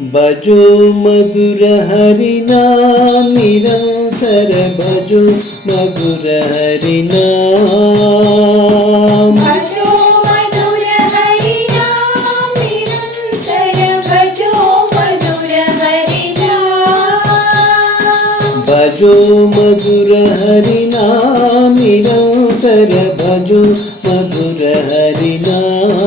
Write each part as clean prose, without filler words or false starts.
भजो मधुर हरि नाम निरंतर भजो मधुर हरि नाम। भजो मधुर हरि नाम निरंतर भजो मधुर हरि नाम। भजो मधुर हरि नाम निरंतर भजो मधुर हरि नाम।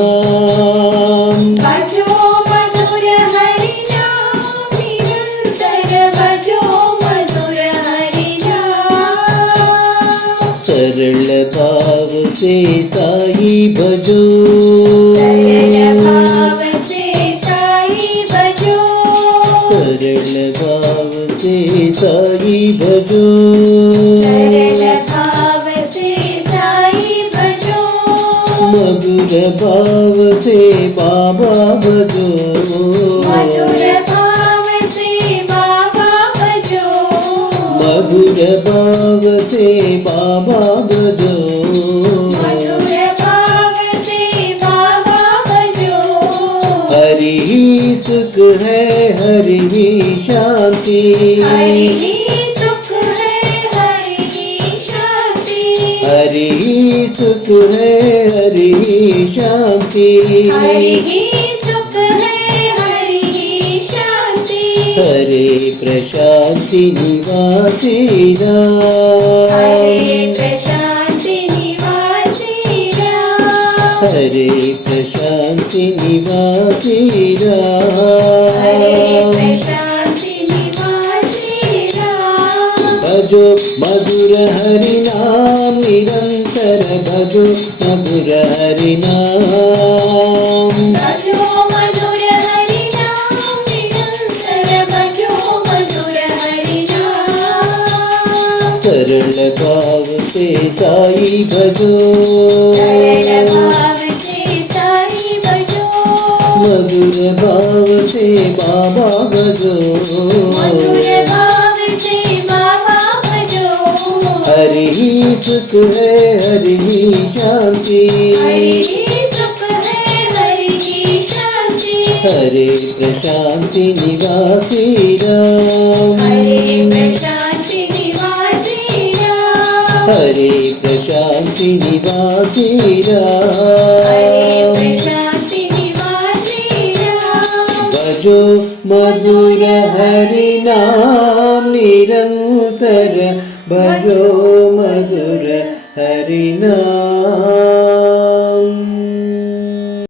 भजो मधुर हरि नाम निरंतर भजो मधुर हरि नाम। सरल भाव से साई भजो, सरल भाव से साई भजो, सरल भाव से साई भजो, सरल भाव से साई भजो, मधुर भाव से बाबा भजो, मधुर भाव से बाबा भजो, मधुर भाव से बाबा भजो, मधुर भाव से बाबा भजो। हरि सुख है हरि शांति, हरि सुख है हरि शांति, हरि सुख है हरि शांति, हरि सुख है हरि शांति। हरे प्रशांति निवासी हरे राम, प्रशांति निवासी राम, हरे प्रशांति निवासी हरे राम। प्रशांति निवासी राम। भजो मधुर हरि नाम निरंतर भजो मधुर हरि नाम। भजो मधुर हरि नाम निरंतर भजो मधुर हरि नाम। सरल भाव से साई भजो, सरल भाव से साई भजो, मधुर भाव से बाबा भजो, मधुर भाव से बाबा भजो। हरि सुख है हरि शांति, हरि सुख है हरि शांति, हरे प्रशांति निवासी राम, हरे प्रशांति निवासी राम, हरे प्रशांति निवासी हरे राम। प्रशांति निवासी राम। भजो मधुर हरि नाम निरंतर भजो मधुर हरि नाम।